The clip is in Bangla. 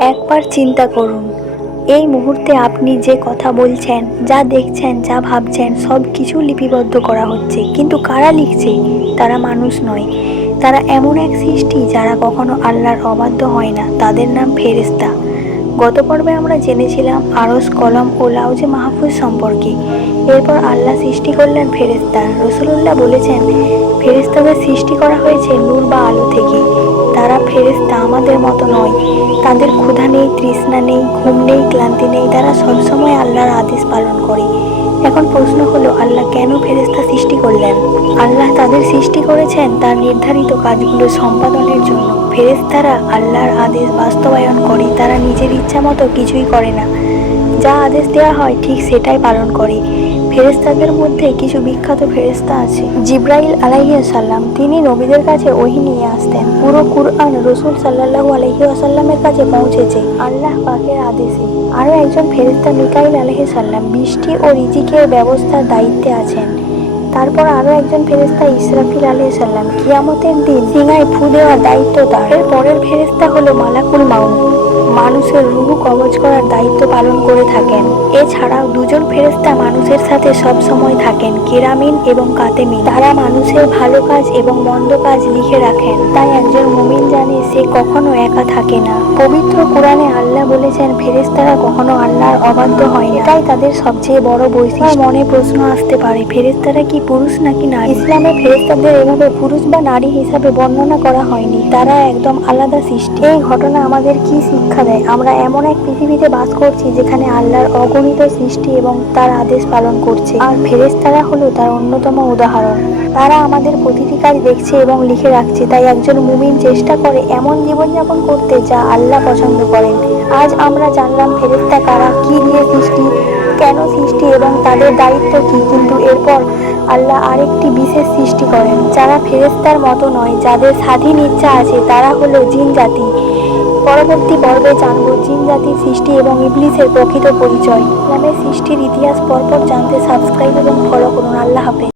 একবার চিন্তা করুন, এই মুহূর্তে আপনি যে কথা বলছেন, যা দেখছেন, যা ভাবছেন, সব কিছু লিপিবদ্ধ করা হচ্ছে। কিন্তু কারা লিখছে? তারা মানুষ নয়, তারা এমন এক সৃষ্টি যারা কখনো আল্লাহর অবাধ্য হয় না। তাদের নাম ফেরেশতা। গত পর্বে আমরা জেনেছিলাম আরশ, কলম ও লাউজে মাহফুজ সম্পর্কে। এরপর আল্লাহ সৃষ্টি করলেন ফেরেশতা। রাসূলুল্লাহ বলেছেন, ফেরেশতাদের সৃষ্টি করা হয়েছে নূর বা আলো থেকে। তারা ফেরেশতা আমাদের মতো নয়। তাদের ক্ষুধা নেই, তৃষ্ণা নেই, ঘুম নেই, ক্লান্তি নেই। তারা সবসময় আল্লাহর আদেশ পালন করে। এখন প্রশ্ন হলো, আল্লাহ কেন ফেরেশতা সৃষ্টি করলেন? আল্লাহ তাদের সৃষ্টি করেছেন তার নির্ধারিত কাজগুলো সম্পাদনের জন্য। ফেরেশতারা আল্লাহর আদেশ বাস্তবায়ন করে। তারা নিজের ইচ্ছা মতো কিছুই করে না, যা আদেশ দেওয়া হয় ঠিক সেটাই পালন করে। ফেরেশতাদের মধ্যে কিছু বিখ্যাত ফেরেশতা আছে। জিবরাইল আলাইহিস সালাম, তিনি নবীদের কাছে ওহী নিয়ে আসতেন। পুরো কুরআন রাসূল সাল্লাল্লাহু আলাইহি ওয়াসাল্লামের কাছে পৌঁছেছে আল্লাহ পাকের আদেশে। আরও একজন ফেরেশতা মিকাইল আলাইহিস সালাম, বৃষ্টি ও রিজিকের ব্যবস্থার দায়িত্বে আছেন। তারপর আরও একজন ফেরেশতা ইসরাফিল আলাইহিস সালাম, কিয়ামতের দিন সিঙায় ফু দেওয়ার দায়িত্ব তার। এর পরের ফেরেশতা হলো মালাকুল মাউত, মানুষের রূহ কবজ করার দায়িত্ব পালন করে থাকেন। এছাড়াও দুজন ফেরেশতা মানুষের সাথে সব সময় থাকেন, কেরামিন এবং কাতেমিন। তারা মানুষের ভালো কাজ এবং মন্দ কাজ লিখে রাখেন। তাই একজন মুমিন জানে সে কখনো একা থাকে না। পবিত্র কোরআনে আল্লাহ বলেছেন, ফেরেশতারা কখনো আল্লাহর অবাধ্য হয় না। এটাই তাদের সবচেয়ে বড় বৈশিষ্ট্য। মনে প্রশ্ন আসতে পারে, ফেরেশতারা কি পুরুষ নাকি নারী? ইসলামে ফেরেশতাদের এভাবে পুরুষ বা নারী হিসাবে বর্ণনা করা হয়নি। তারা একদম আলাদা সৃষ্টি। এই ঘটনা আমাদের কি শিক্ষা দেয়? আমরা এমন এক পৃথিবীতে বাস করছি যেখানে আল্লাহর অগণিত সৃষ্টি এবং তার আদেশ পালন করছে, আর ফেরেশতারা হলো তার অন্যতম উদাহরণ। তারা আমাদের প্রতিটি কাজ দেখছে এবং লিখে রাখছে। তাই একজন মুমিন চেষ্টা করে এমন জীবনযাপন করতে যা আল্লাহ পছন্দ করেন। আজ আমরা জানলাম ফেরেশতা কারা, কি দিয়ে সৃষ্টি, কেন সৃষ্টি এবং তাদের দায়িত্ব কি। কিন্তু এরপর আল্লাহ আরেকটি বিশেষ সৃষ্টি করেন যারা ফেরেশতার মতো নয়, যাদের স্বাধীন ইচ্ছা আছে। তারা হলো জিন জাতি। পরবর্তী পর্বে জানব জিন জাতির সৃষ্টি এবং ইবলিসের প্রকৃত পরিচয়। ইসলামের সৃষ্টির ইতিহাস পরপর জানতে সাবস্ক্রাইব এবং ফলো করুন। আল্লাহ হাফেজ।